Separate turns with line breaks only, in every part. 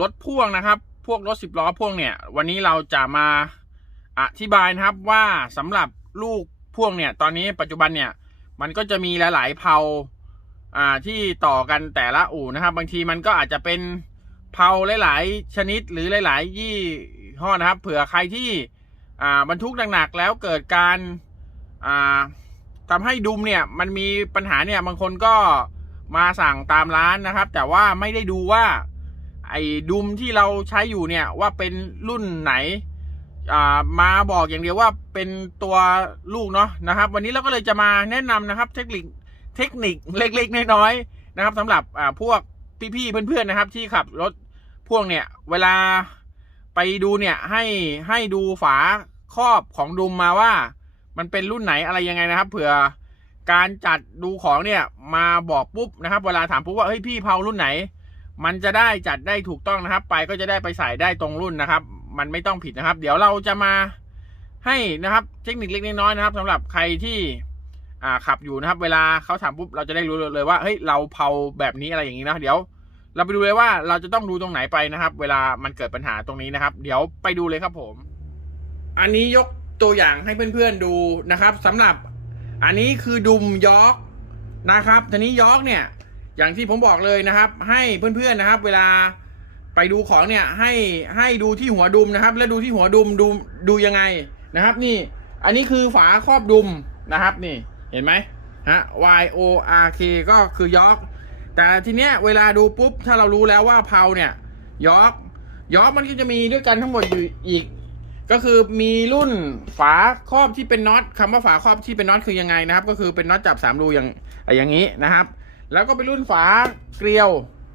รถพ่วงนะครับ พวกรถสิบล้อพ่วงเนี่ย วันนี้เราจะมาอธิบายนะครับว่าสำหรับลูกพ่วงเนี่ย ตอนนี้ปัจจุบันเนี่ย มันก็จะมีหลาย ๆ เผาอ่าที่ต่อกันแต่ละอู่นะครับ บางทีมันก็อาจจะเป็นเผาหลาย ๆ ชนิดหรือหลาย ๆ ยี่ห้อนะครับ เผื่อใครที่อ่าบรรทุกหนัก ๆ แล้วเกิดการอ่าทำให้ดุมเนี่ยมันมีปัญหาเนี่ยบางคนก็มาสั่งตามร้านนะครับ แต่ว่าไม่ได้ดูว่า ไอ้ดุมที่เราใช้อยู่เนี่ยว่าเป็นรุ่นไหนอ่ามาบอกอย่างเดียวว่าเป็นตัวลูกเนาะนะครับ วันนี้เราก็เลยจะมาแนะนำนะครับเทคนิคเทคนิคเล็กๆน้อยๆนะครับสำหรับอ่าพวกพี่ๆเพื่อนๆนะครับ ที่ขับรถพ่วงเนี่ยเวลาไปดูเนี่ยให้ให้ดูฝาครอบของดุมมาว่า มันเป็นรุ่นไหนอะไรยังไงนะครับเผื่อการจัดดูของเนี่ยมาบอกปุ๊บนะครับ เวลาถามปุ๊บว่าเฮ้ยพี่เผารุ่นไหน มันจะได้จัดได้ถูกต้องนะครับ ไปก็จะได้ไปใส่ได้ตรงรุ่นนะครับ มันไม่ต้องผิดนะครับ เดี๋ยวเราจะมาให้นะครับ เทคนิคเล็กน้อยนะครับสำหรับใครที่อ่าขับอยู่นะครับ เวลาเขาถามปุ๊บเราจะได้รู้เลยว่าเฮ้ยเราเผาแบบนี้อะไรอย่างนี้นะเดี๋ยวเราไปดูเลยว่าเราจะต้องดูตรงไหนไปนะครับ เวลามันเกิดปัญหาตรงนี้นะครับ เดี๋ยวไปดูเลยครับผม อันนี้ยกตัวอย่างให้เพื่อนๆดูนะครับสำหรับอันนี้คือดุมยอกนะครับทีนี้ยอกเนี่ย อย่างที่ผมบอกเลยนะครับ ให้เพื่อนๆนะครับ เวลาไปดูของเนี่ยให้ให้ดูที่หัวดุมนะครับ แล้วดูที่หัวดุมดูดูยังไงนะครับ นี่ อันนี้คือฝาครอบดุมนะครับ นี่เห็นไหมฮะ Y O R K ก็คือยอกแต่ทีเนี้ยเวลาดูปุ๊บถ้าเรารู้แล้วว่าเพาเนี่ยยอกยอกมันก็จะมีด้วยกันทั้งหมดอยู่อีก ก็คือมีรุ่นฝาครอบที่เป็นน็อตคำว่าฝาครอบที่เป็นน็อตคือยังไงนะครับ ก็คือเป็นน็อตจับสามรูอย่างอย่างนี้นะครับ แล้วก็เป็นรุ่นฝาเกลียว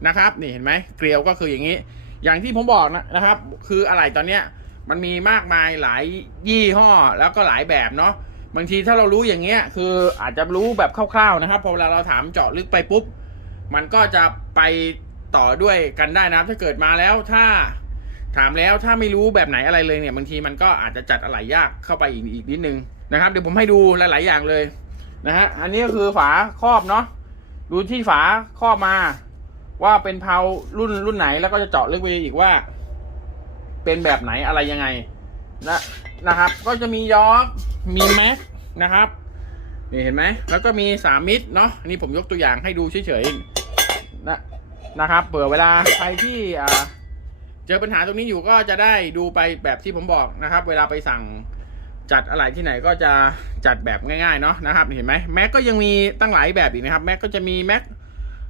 นะครับนี่เห็นไหมเกลียวก็คืออย่างนี้ อย่างที่ผมบอกนะนะครับ คืออะไรตอนเนี้ยมันมีมากมายหลายยี่ห้อแล้วก็หลายแบบเนาะบางทีถ้าเรารู้อย่างเงี้ยคืออาจจะรู้แบบคร่าวๆนะครับพอเวลาเราถามเจาะลึกไปปุ๊บ มันก็จะไปต่อด้วยกันได้นะครับถ้าเกิดมาแล้วถ้าถามแล้วถ้าไม่รู้แบบไหนอะไรเลยเนี่ยบางทีมันก็อาจจะจัดอะไรยากเข้าไปอีกอีกนิดนึงนะครับ เดี๋ยวผมให้ดูหลาย ๆ อย่างเลยนะฮะอันนี้ก็คือฝาครอบเนาะ ดูที่ฝาครอบมา ว่าเป็นเพารุ่นรุ่นไหนแล้วก็จะเจาะลึกไปอีกว่า เป็นแบบไหนอะไรยังไงนะนะครับ ก็จะมียอกมีแม็กนะครับนี่เห็นไหมแล้วก็มีสามมิตรเนาะอันนี้ผมยกตัวอย่างให้ดูเฉยๆนะนะครับเผื่อเวลาใครที่เจอปัญหาตรงนี้อยู่ก็จะได้ดูไปแบบที่ผมบอกนะครับ เวลาไปสั่ง จัดอะไรที่ไหนก็จะจัดแบบง่ายๆเนาะนะครับเห็นไหมแม็กก็ยังมีตั้งหลายแบบอีกนะครับแม็กก็จะมีแม็ก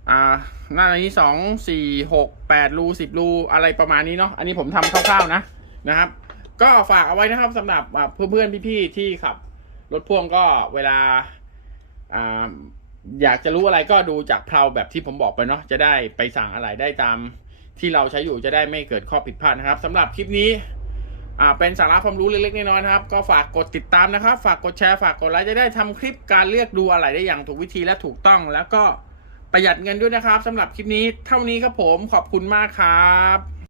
อ่าหน้านี้สองสี่หกแปดรูสิบรูอะไรประมาณนี้เนาะอันนี้ผมทำคร่าวๆนะนะครับ ก็ฝากเอาไว้นะครับสำหรับเพื่อนๆพี่ๆที่ขับรถพ่วงก็เวลาอ่าอยากจะรู้อะไรก็ดูจากเพลาแบบที่ผมบอกไปเนาะจะได้ไปสั่งอะไรได้ตามที่เราใช้อยู่จะได้ไม่เกิดข้อผิดพลาดนะครับสำหรับคลิปนี้ อ่าเป็นสาระความรู้เล็กๆน้อยๆนะครับ ก็ฝากกดติดตามนะครับ ฝากกดแชร์ฝากกดไลค์จะได้ทำคลิปการเลือกดูอะไรได้อย่างถูกวิธีและถูกต้อง แล้วก็ประหยัดเงินด้วยนะครับสำหรับคลิปนี้เท่านี้ครับผมขอบคุณมากครับ